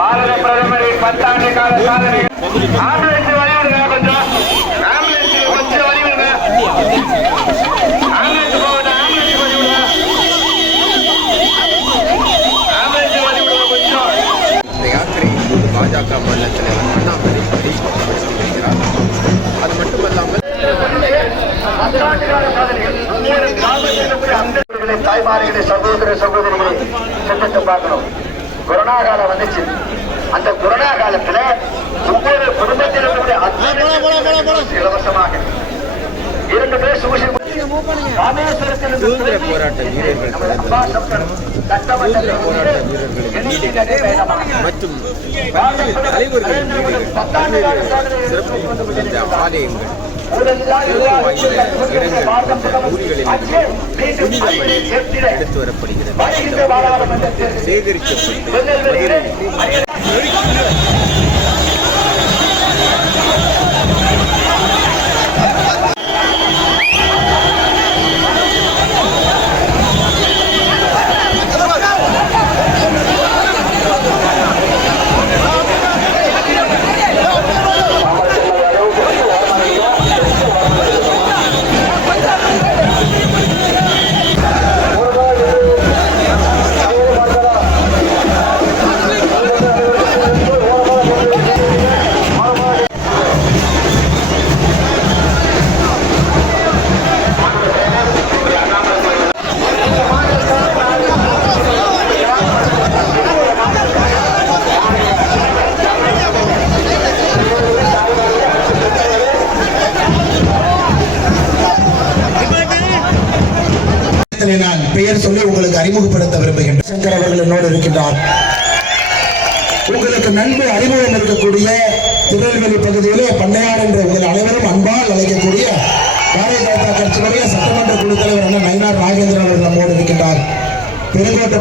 பாரத பிரதமரின் பத்தாண்டு கால சாதனை. ஆம்புலன்ஸ் வழிவிடுங்க கொஞ்சம். ஆம்புலன்ஸ் கொஞ்சம் வழிவிடுங்க ஆம்புலன்ஸ் போகட்டும் ஆம்புலன்ஸ் வழிவிடுங்க ஆம்புலன்ஸ் வழிவிடுங்க கொஞ்சம். இந்த யாத்திரையின் போது பாஜக மாநில தலைவர் அண்ணாமலை அறிவிக்கப்பட்டு வருகிறார் அது மட்டுமல்லாமல் அன்பர்களே, தாய்மார்களே சகோதர சகோதரிகளே சிந்தித்து பார்க்கணும். கொரோனா காலம் வந்துச்சு. அந்த கொரோனா காலத்துல ஒவ்வொரு குடும்பத்திலும் கூட அத்தனை இலவசமாக. இரண்டு பேர் சூசி ராமேஸ்வரத்தில் சுதந்திர போராட்ட வீரர்கள் போராட்ட மற்றும் பல்வேறு சிறப்பு ஆலயங்கள் ஊர்களில் எடுத்து வரப்படுகிறது. சேகரிக்கப்பட்டு பெயர் சொல்லி உங்களுக்கு அறிமுகப்படுத்த விரும்புகின்றேன் சங்கர் அவர்கள் என்னோடு இருக்கின்றார். உங்களுக்கு நன்கு அறிமுகம் இருக்கக்கூடிய திருநெல்வேலி பகுதியிலே பண்ணையார் என்ற உங்கள் அனைவரும் அன்பால் அழைக்கக்கூடிய பாரதிய ஜனதா கட்சியினுடைய சட்டமன்ற குழு தலைவர் அண்ணன் நயினார் நாகேந்திரன் அவர்கள் நம்மோடு இருக்கின்றார். பெருங்கோட்டை